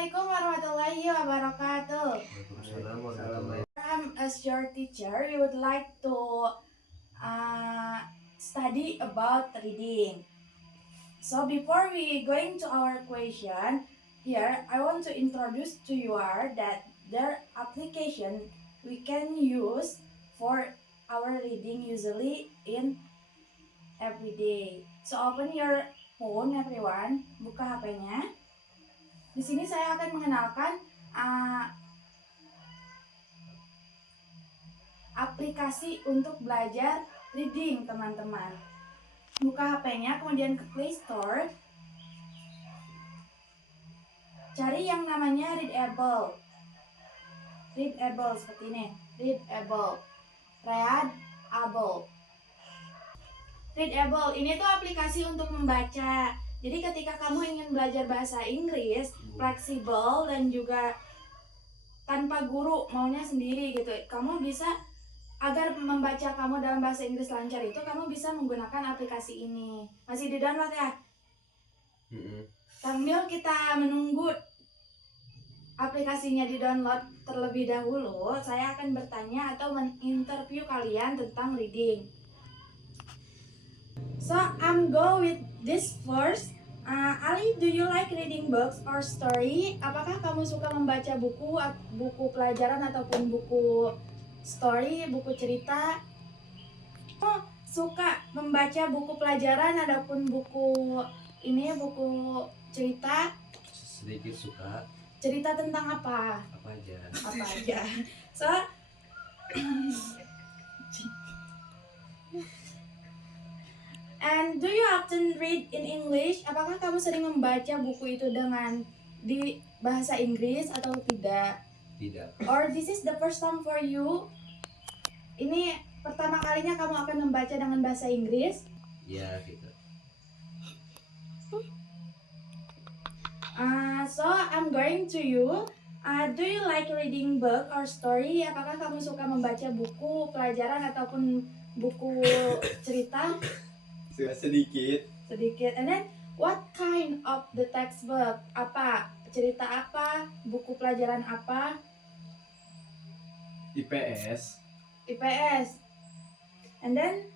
Assalamualaikum warahmatullahi wabarakatuh. Waalaikumsalam warahmatullahi. As your teacher, we would like to study about reading. So before we going to our question, here I want to introduce to you that their application we can use for our reading usually in every day. So open your phone everyone, buka HP-nya. Di sini saya akan mengenalkan aplikasi untuk belajar reading, teman-teman. Buka HP-nya, kemudian ke Play Store. Cari yang namanya Readable. Readable seperti ini. Readable. Readable ini tuh aplikasi untuk membaca. Jadi ketika kamu ingin belajar bahasa Inggris, fleksibel dan juga tanpa guru, maunya sendiri gitu, kamu bisa, agar membaca kamu dalam bahasa Inggris lancar itu, kamu bisa menggunakan aplikasi ini. Masih di download ya? Sambil kita menunggu aplikasinya di download terlebih dahulu, saya akan bertanya atau menginterview kalian tentang reading. So I'm go with this first. Ali, do you like reading books or story? Apakah kamu suka membaca buku pelajaran ataupun buku story, buku cerita? Kamu suka membaca buku pelajaran ataupun buku cerita? Sedikit suka. Cerita tentang apa? Apa aja. So and do you often read in English? Apakah kamu sering membaca buku itu dengan di bahasa Inggris atau tidak? Tidak. Or this is the first time for you? Ini pertama kalinya kamu akan membaca dengan bahasa Inggris? Ya, gitu. So I'm going to you. Do you like reading book or story? Apakah kamu suka membaca buku pelajaran ataupun buku cerita? Sedikit. And then what kind of the textbook? Apa? Cerita apa? Buku pelajaran apa? IPS. And then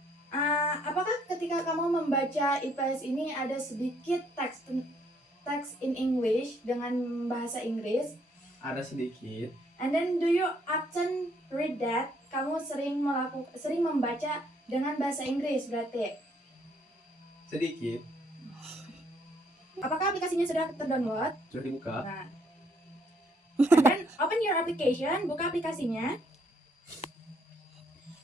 apakah ketika kamu membaca IPS ini ada sedikit teks in English dengan bahasa Inggris? Ada sedikit. And then do you often read that? Kamu sering membaca dengan bahasa Inggris berarti? Sedikit. Apakah aplikasinya sudah terdownload? Sudah dibuka. Nah. And then open your application, buka aplikasinya.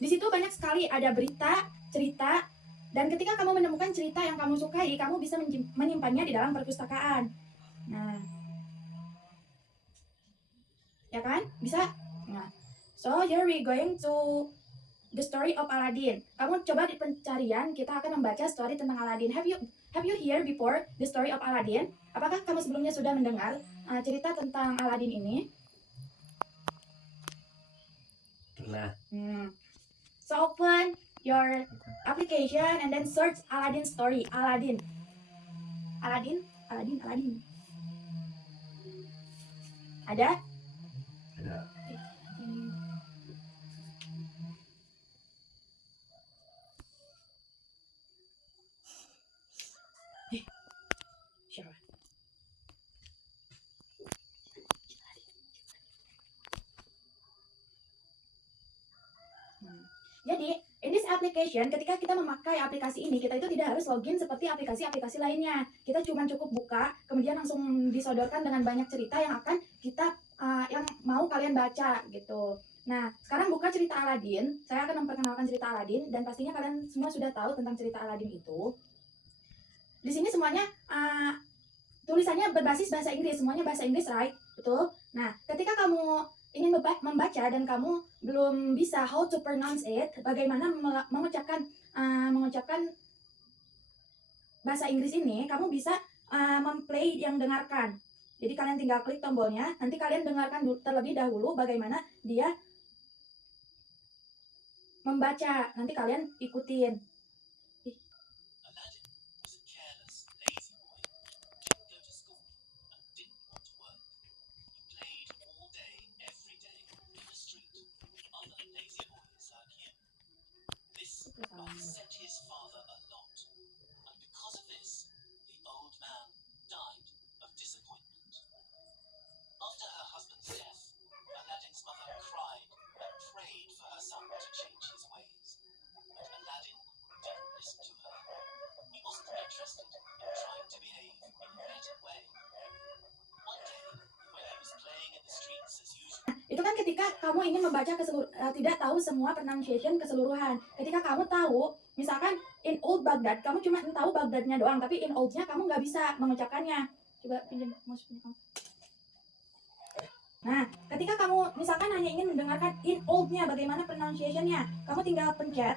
Di situ banyak sekali ada berita, cerita, dan ketika kamu menemukan cerita yang kamu sukai, kamu bisa menyimpannya di dalam perpustakaan. Nah, ya kan? Bisa? Nah, so here we going to the story of Aladdin. Kamu coba di pencarian, kita akan membaca story tentang Aladdin. Have you heard before the story of Aladdin? Apakah kamu sebelumnya sudah mendengar cerita tentang Aladdin ini? Pernah. So open your application and then search Aladdin story. Aladdin. Ada? Ada. Siapa? Jadi, in this application, ketika kita memakai aplikasi ini, kita itu tidak harus login seperti aplikasi-aplikasi lainnya. Kita cuma cukup buka, kemudian langsung disodorkan dengan banyak cerita yang akan kita yang mau kalian baca gitu. Nah, sekarang buka cerita Aladdin. Saya akan memperkenalkan cerita Aladdin dan pastinya kalian semua sudah tahu tentang cerita Aladdin itu. Di sini semuanya tulisannya berbasis bahasa Inggris, semuanya bahasa Inggris, right? Betul? Nah, ketika kamu ingin membaca dan kamu belum bisa how to pronounce it, bagaimana mengucapkan bahasa Inggris ini, kamu bisa memplay yang dengarkan. Jadi kalian tinggal klik tombolnya, nanti kalian dengarkan terlebih dahulu bagaimana dia membaca, nanti kalian ikutin. misalkan ketika kamu ingin membaca tidak tahu semua pronunciation keseluruhan. Ketika kamu tahu, misalkan in old Baghdad, kamu cuma tahu Baghdadnya doang, tapi in oldnya kamu nggak bisa mengucapkannya. Coba pinjam mouse punya kamu. Nah, ketika kamu misalkan hanya ingin mendengarkan in oldnya bagaimana pronunciationnya, kamu tinggal pencet.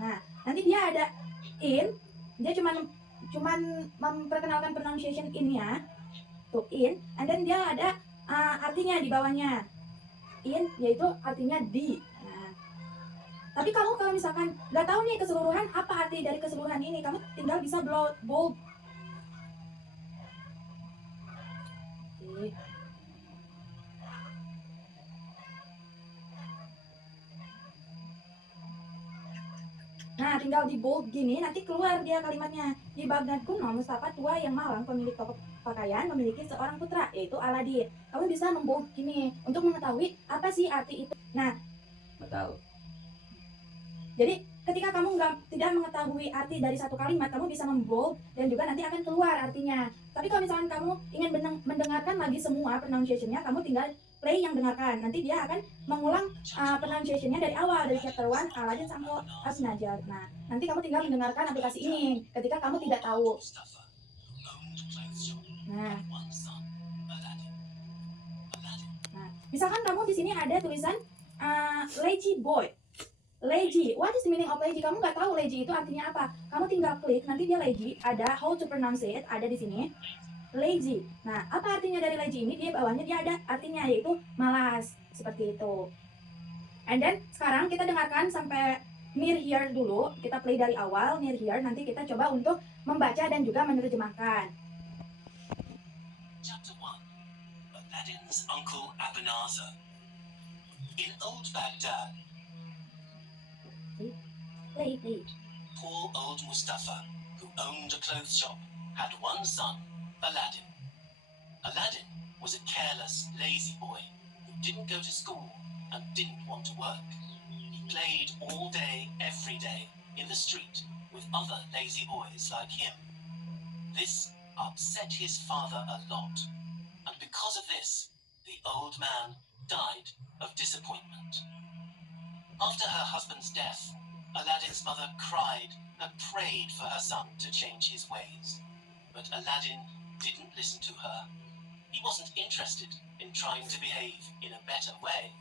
Nah, nanti dia ada in, dia cuman memperkenalkan pronunciation in-nya, tuh in, and then dia ada artinya di bawahnya. In yaitu artinya di. Nah, tapi kamu kalau misalkan nggak tahu nih keseluruhan apa arti dari keseluruhan ini, kamu tinggal bisa bold. Oke. Nah, tinggal di bold gini, nanti keluar dia kalimatnya. Di Baghdad kuno, Mustafa tua yang malang, pemilik toko pakaian, memiliki seorang putra, yaitu Aladin. Kamu bisa membold gini untuk mengetahui apa sih arti itu. Nah, Betul. jadi ketika kamu tidak mengetahui arti dari satu kalimat, kamu bisa membold dan juga nanti akan keluar artinya. Tapi kalau misalkan kamu ingin mendengarkan lagi semua pronunciation-nya, kamu tinggal play yang dengarkan. Nanti dia akan mengulang pronunciation-nya dari awal, dari chapter 1, Aladin sampai Asnajar. Nah, nanti kamu tinggal mendengarkan aplikasi ini ketika kamu tidak tahu. Nah, misalkan kamu di sini ada tulisan lazy boy. Lazy, what is the meaning of lazy? Kamu nggak tahu lazy itu artinya apa? Kamu tinggal klik, nanti dia lazy, ada how to pronounce it, ada di sini. Lazy. Nah, apa artinya dari lazy ini? Dia bawahnya dia ada artinya, yaitu malas, seperti itu. And then sekarang kita dengarkan sampai near here dulu. Kita play dari awal near here. Nanti kita coba untuk membaca dan juga menerjemahkan. Chapter 1. Aladdin's uncle Abanazar. In old Baghdad, Play. poor old Mustafa, who owned a clothes shop, had one son, Aladdin. Aladdin was a careless, lazy boy who didn't go to school and didn't want to work. He played all day, every day, in the street with other lazy boys like him. This upset his father a lot, and because of this, the old man died of disappointment. After her husband's death, Aladdin's mother cried and prayed for her son to change his ways. But Aladdin didn't listen to her. He wasn't interested in trying to behave in a better way.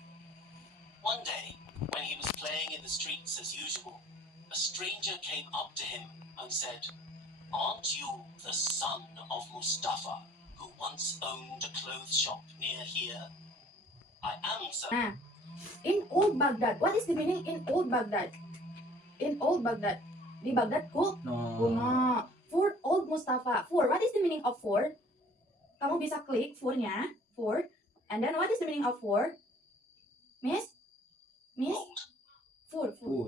One day, when he was playing in the streets as usual, a stranger came up to him and said, "Aren't you the son of Mustafa, who once owned a clothes shop near here?" "I am, sir." Nah, in old Baghdad, what is the meaning in old Baghdad? In old Baghdad, di Baghdad kuno. For old Mustafa. For, what is the meaning of for? Kamu bisa klik for-nya, for, and then what is the meaning of for? Miss? Old. For. Pur.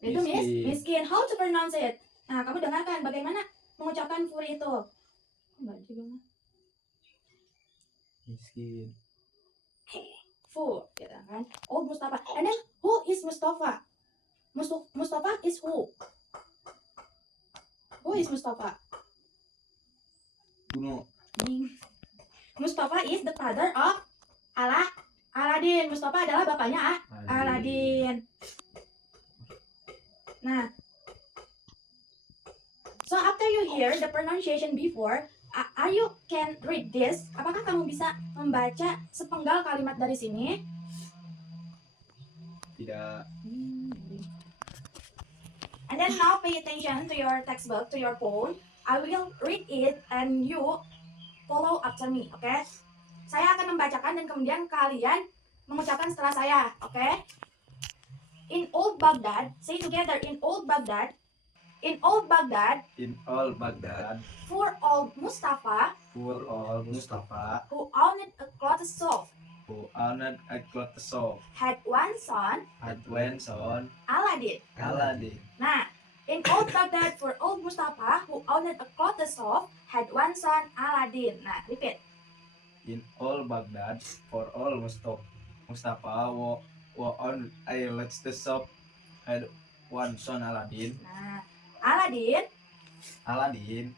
Itu miskin. How to pronounce it? Nah, kamu dengarkan bagaimana mengucapkan for itu. Enggak juga mah. Miskin. For, gitu kan? Old Mustafa. And then who is Mustafa? Mustafa is who? Who is Mustafa? Kuno. Mustafa is the father of Aladin. Mustafa adalah bapaknya Aladin. Nah, so after you hear the pronunciation before, are you can read this? Apakah kamu bisa membaca sepenggal kalimat dari sini? Tidak. And then now pay attention to your textbook, to your phone. I will read it and you follow after me, okay? Saya akan membacakan dan kemudian kalian mengucapkan setelah saya, okay? In old Baghdad, say together, in old Baghdad. In old Baghdad, In all Baghdad, for old Mustafa, for all Mustafa, who owned a clothes shop, who owned a clothes shop, had one son, had one son, Aladin. Aladdin. Nah, in old Baghdad, for old Mustafa, who owned a clothes shop, had one son, Aladin. Nah, repeat. In all Baghdad, for all Mustafa, who owned a clothes shop, had one son, Aladdin. Nah, Aladin Aladdin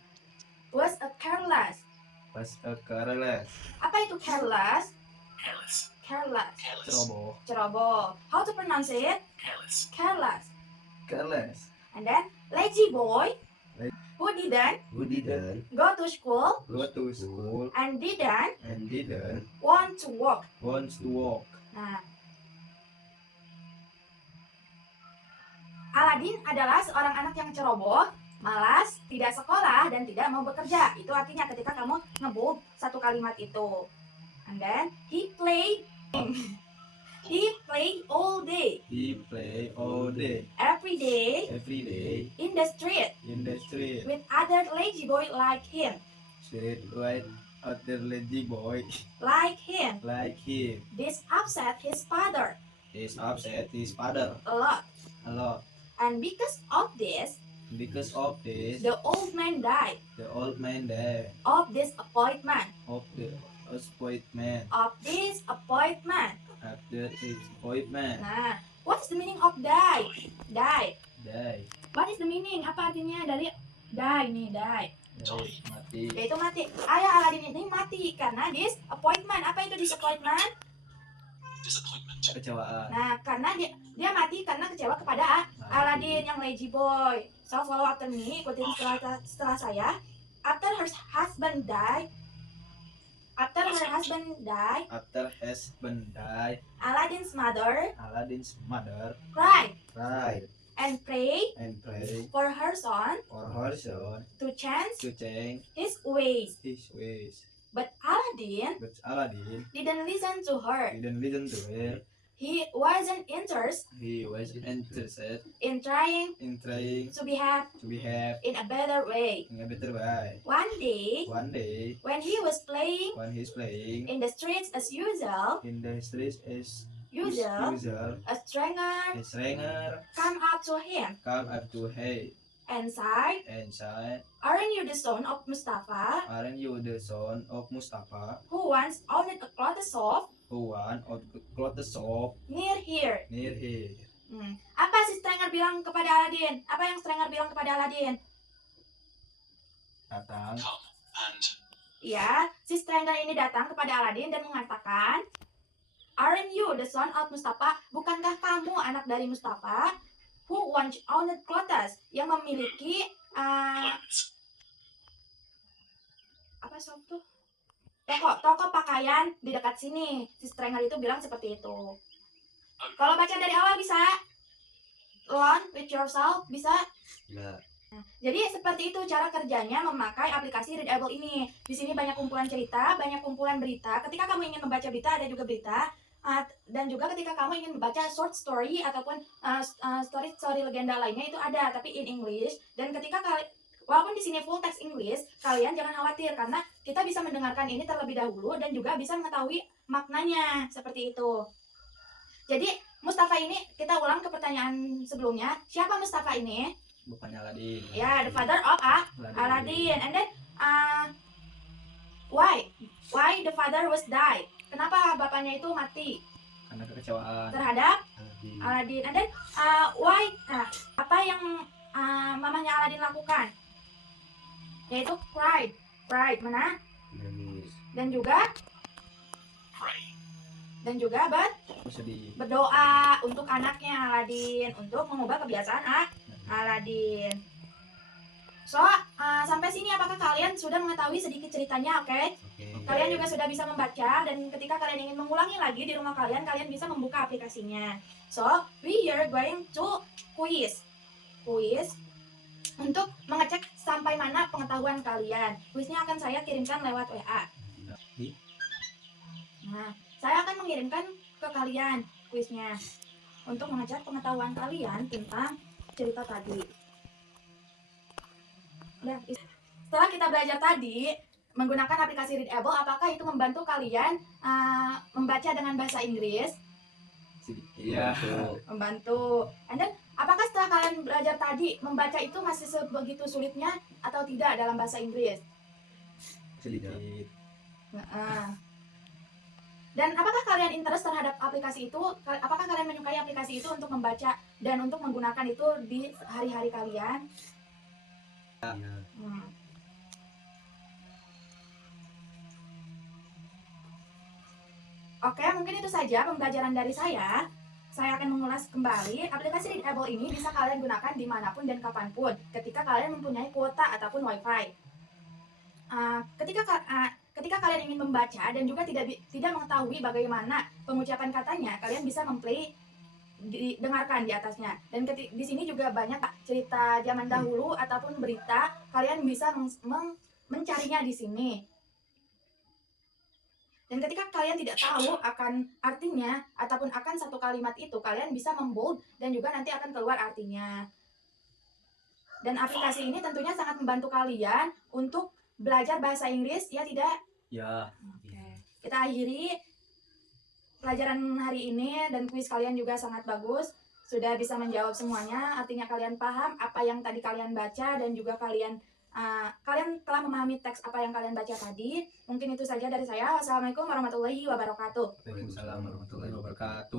was a careless. was a careless. Apa itu careless? Careless. Careless. Careless. Ceroboh. Ceroboh. How to pronounce it? Careless. Careless. Careless. And then lazy boy. La- Who didn't Who didn't go to school Go to school and didn't and didn't want to work. want to walk. Nah, Aladin adalah seorang anak yang ceroboh, malas, tidak sekolah, dan tidak mau bekerja. Itu artinya ketika kamu ngebub satu kalimat itu. And then he played all day, He play all day, every day every day in the street in the street. with other lazy boy like him. Street right other lazy boy Like him. like him. This upset his father Is upset his father a lot. a lot. And because of this, Because of this, the old man died the old man died of disappointment. of the appointment. Of disappointment. After his appointment, Nah, what's the meaning of die? Die. died. What is the meaning? Apa artinya dari die nih, die? Died, mati. Yaitu mati. Ayah Aladin ini mati karena disappointment. Apa itu disappointment? Disappointment. Kecewaan. Nah, karena dia mati karena kecewa kepada Aladin yang lazy boy. So follow after me, ikutin setelah saya. After her husband died, After husband died, Aladin's mother Aladdin's mother cried cried and prayed and prayed for her son for her son to change to change his ways. his ways. But Aladdin But Aladdin didn't listen to her. didn't listen to her. He wasn't interested He was interested in trying in trying to behave to behave in a better way. in a better way. One day, One day, when he was playing when he's playing in the streets as usual, in the streets as usual, usual, a stranger a stranger come up to him come up to him and said, and said, "Aren't you the son of Mustafa, "Aren't you the son of Mustafa, who once owned a clothes shop who one of the clothes shop near here?" near here?" Apa si stranger bilang kepada Aladin? Apa yang stranger bilang kepada Aladin? Datang, Come and Ya, si stranger ini datang kepada Aladin dan mengatakan, "Aren't you the son of Mustafa? Bukankah kamu anak dari Mustafa? Who once owned clothes, yang memiliki clothes. apa shop tuh? Toko pakaian di dekat sini." Si stranger itu bilang seperti itu. Kalau baca dari awal bisa learn with yourself, bisa. Ya. Jadi seperti itu cara kerjanya memakai aplikasi Readable ini. Di sini banyak kumpulan cerita, banyak kumpulan berita. Ketika kamu ingin membaca berita, ada juga berita. Dan juga ketika kamu ingin membaca short story ataupun story legenda lainnya itu ada, tapi in English. Dan ketika walaupun di sini full text English, kalian jangan khawatir karena kita bisa mendengarkan ini terlebih dahulu dan juga bisa mengetahui maknanya seperti itu. Jadi Mustafa ini, kita ulang ke pertanyaan sebelumnya. Siapa Mustafa ini? bapaknya Aladdin. Ya, the father of Aladdin. And then why the father was die? Kenapa bapaknya itu mati Karena kekecewaan. terhadap Aladdin. Aladdin? And then why? Apa yang mamanya Aladdin lakukan? Yaitu cried, mana? Nangis. Dan juga Pray. Sedih. berdoa untuk anaknya Aladdin untuk mengubah kebiasaan Aladdin. So, sampai sini apakah kalian sudah mengetahui sedikit ceritanya, oke? Oke. Kalian juga sudah bisa membaca dan ketika kalian ingin mengulangi lagi di rumah kalian, kalian bisa membuka aplikasinya. So, we are going to quiz untuk mengecek sampai mana pengetahuan kalian. Quiznya akan saya kirimkan lewat WA. Nah, saya akan mengirimkan ke kalian quiznya untuk mengecek pengetahuan kalian tentang cerita tadi. Nah, setelah kita belajar tadi menggunakan aplikasi Readable, apakah itu membantu kalian membaca dengan bahasa Inggris? Iya. Membantu. And then, apakah setelah kalian belajar tadi membaca itu masih sebegitu sulitnya atau tidak dalam bahasa Inggris? Sedikit. Dan apakah kalian interest terhadap aplikasi itu? Apakah kalian menyukai aplikasi itu untuk membaca dan untuk menggunakan itu di hari-hari kalian? Iya. Oke, mungkin itu saja pembelajaran dari saya. Saya akan mengulas kembali, aplikasi Readable ini bisa kalian gunakan dimanapun dan kapanpun ketika kalian mempunyai kuota ataupun wifi. Ketika kalian ingin membaca dan juga tidak mengetahui bagaimana pengucapan katanya, kalian bisa memplay dengarkan di atasnya. Dan di sini juga banyak cerita zaman dahulu ataupun berita, kalian bisa mencarinya di sini. Dan ketika kalian tidak tahu akan artinya ataupun akan satu kalimat itu, kalian bisa membold dan juga nanti akan keluar artinya. Dan aplikasi ini tentunya sangat membantu kalian untuk belajar bahasa Inggris, ya tidak? Ya. Oke. Kita akhiri pelajaran hari ini dan kuis kalian juga sangat bagus. Sudah bisa menjawab semuanya, artinya kalian paham apa yang tadi kalian baca dan juga kalian telah memahami teks apa yang kalian baca tadi. Mungkin itu saja dari saya. Wassalamualaikum warahmatullahi wabarakatuh. Waalaikumsalam warahmatullahi wabarakatuh.